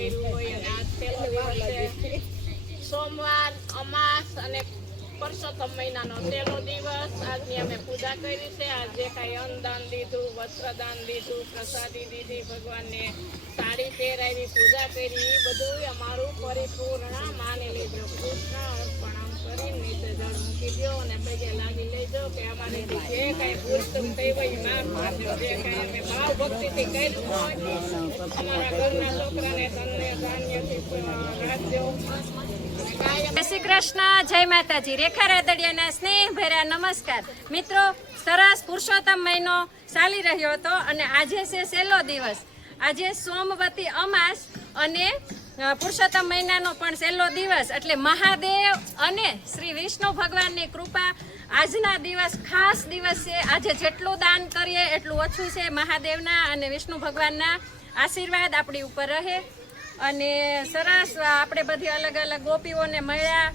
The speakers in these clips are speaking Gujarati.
કર્યું હોય અને આજ પહેલો દિવસ છે સોમવાર અમાસ અને પરસોત્તમ મહિનાનો પહેલો દિવસ. આજની અમે પૂજા કરી છે. આજ જે કાંઈ અન્નદાન દીધું, વસ્ત્રદાન દીધું, પ્રસાદી દીધી, ભગવાનને સાડી પહેરાવી, પૂજા કરી, એ બધું અમારું પરિપૂર્ણ માની લેજો. કૃષ્ણ અર્પણમ કરી નીચે જળ મૂકી દો અને પગે લાગી લેજો કે અમારે જે કાંઈ ભૂલ ચૂક થઈ હોય એ માફ કરજો. જે કાંઈ અમે ભાવ ભક્તિથી કર્યું હોય અમારા ઘરના છોકરાને તને ધાન્યથી રાખજો. જય શ્રી કૃષ્ણ, જય માતાજી. રેખા રાદડિયાના સ્નેહ ભર્યા નમસ્કાર. મિત્રો, સરસ પુરુષોત્તમ મહિનો ચાલી રહ્યો હતો અને આજે છે છેલ્લો દિવસ. આજે સોમવતી અમાસ અને પુરુષોત્તમ મહિનાનો પણ છેલ્લો દિવસ, એટલે મહાદેવ અને શ્રી વિષ્ણુ ભગવાનની કૃપા આજના દિવસ ખાસ દિવસ છે. આજે જેટલું દાન કરીએ એટલું ઓછું છે. મહાદેવના અને વિષ્ણુ ભગવાનના આશીર્વાદ આપણી ઉપર રહે. અને સરસ આપણે બધી અલગ અલગ ગોપીઓને મળ્યા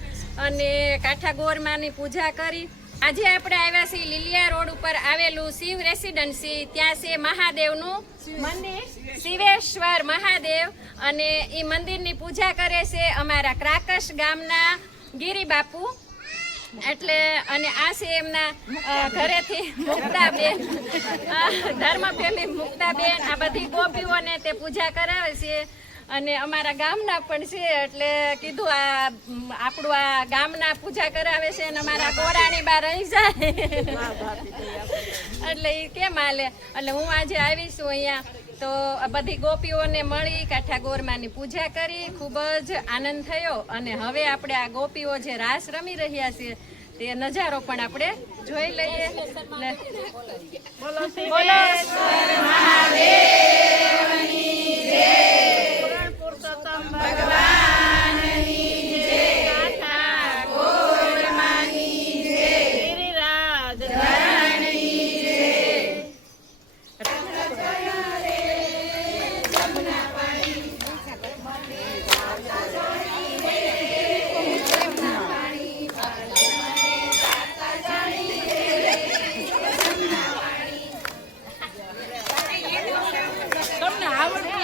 અને કાંઠા ગોરમાની પૂજા કરી. આજે આપણે આવ્યા છીએ લીલિયા રોડ ઉપર આવેલું શિવ રેસિડન્સી. ત્યાં છે મહાદેવનું મંદિર, શિવેશ્વર મહાદેવ, અને એ મંદિરની પૂજા કરે છે અમારા ક્રાકશ ગામના ગિરિબાપુ. એટલે અને આ છે એમના ઘરેથી મુક્તાબેન, ધર્મપ્રેમી મુક્તાબેન. આ બધી ગોપીઓને તે પૂજા કરાવે છે અને અમારા ગામના પણ છે. એટલે કીધું આ આપણું આ ગામના પૂજા કરાવે છે અને અમારા કોરાણી બા રહી જાય એટલે એ કેમ હાલે. એટલે હું આજે આવી છું અહીંયા, તો બધી ગોપીઓને મળી કાંઠા ગોરમાની પૂજા કરી. ખૂબ જ આનંદ થયો. અને હવે આપણે આ ગોપીઓ જે રાસ રમી રહ્યા છે તે નજારો પણ આપણે જોઈ લઈએ. બોલો મહાદેવની જય. ભગવાનની જય. કાંઠા ગોરમાની જય. ગિરિરાજ ધરણની જય. તમને આવડતું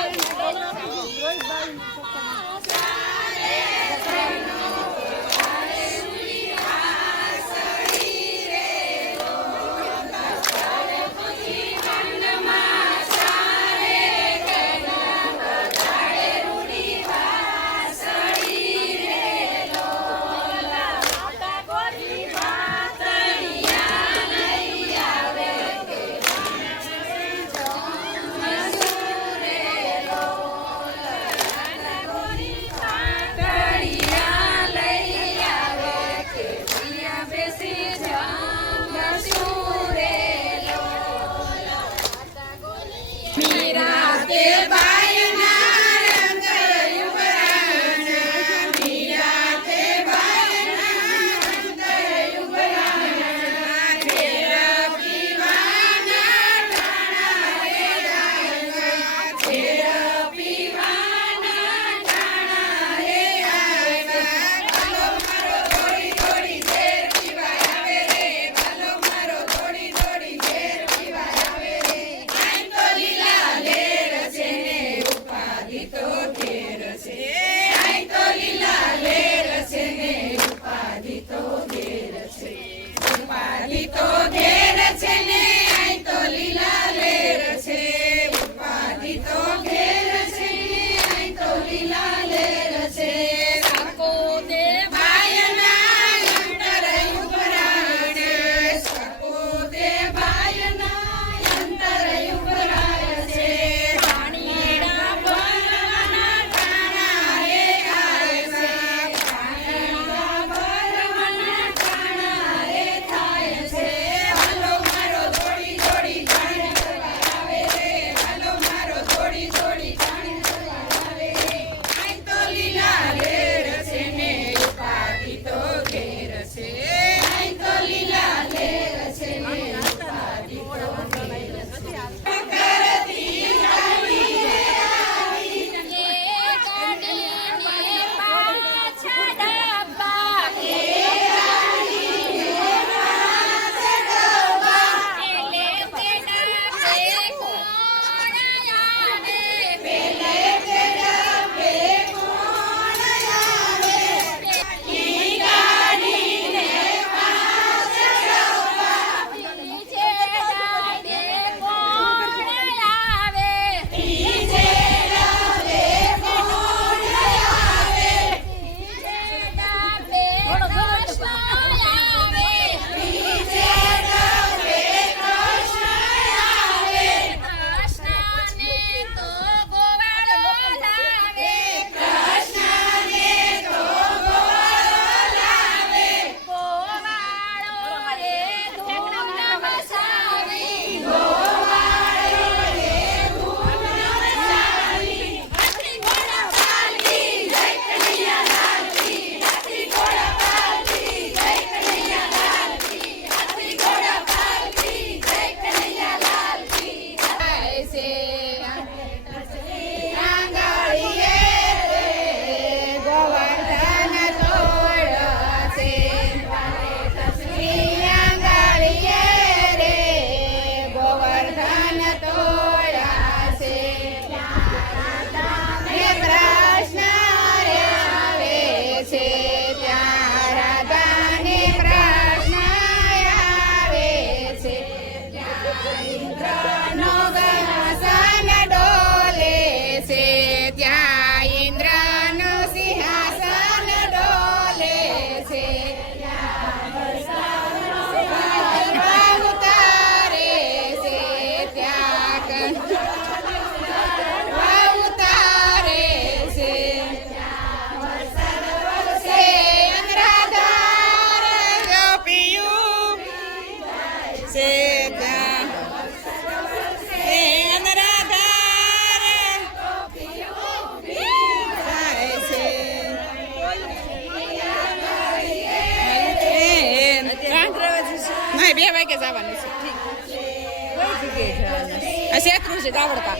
છે આવડતા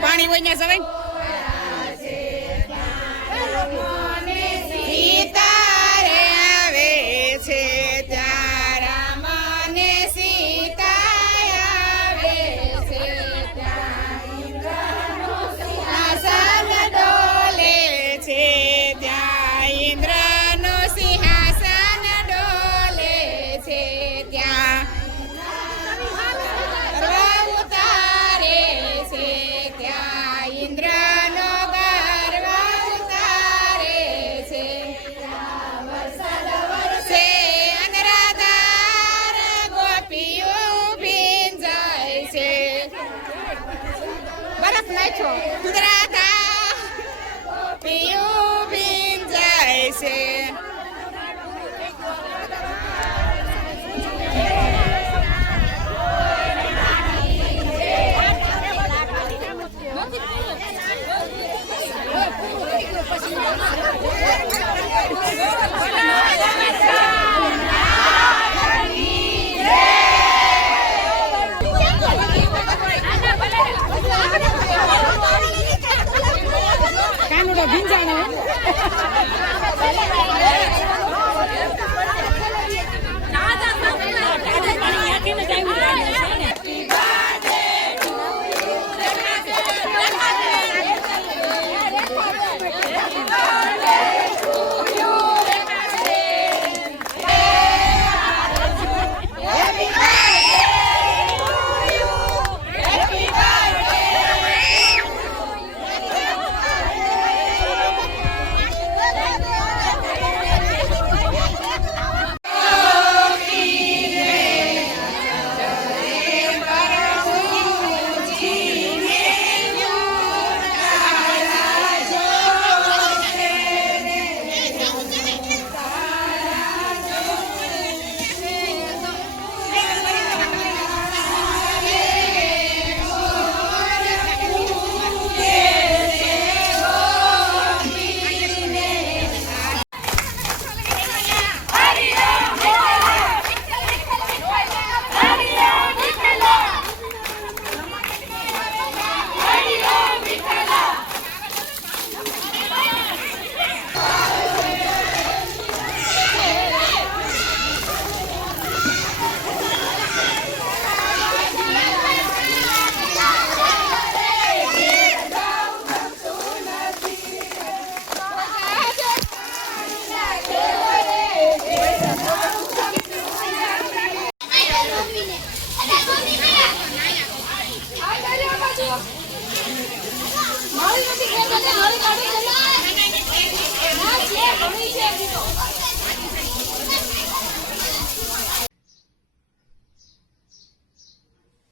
પાણી હોય ને જવાય સીતા રે આવે છે ત્યાં રામ ને સીતા આવે છે સિંહાસન ડોલે છે ત્યાં ઇન્દ્રનો સિંહાસન ડોલે છે ત્યાં ઉતારે છે ત્યાં ઇન્દ્રનો ગર્વ ઉતારે છે વરસે અનરાધાર ગોપીઓ ભીંજાય છે બરફ નાખ્યો કુદરતા ગોપીઓ ભીંજાય છે કાનુડો ભીંજાણો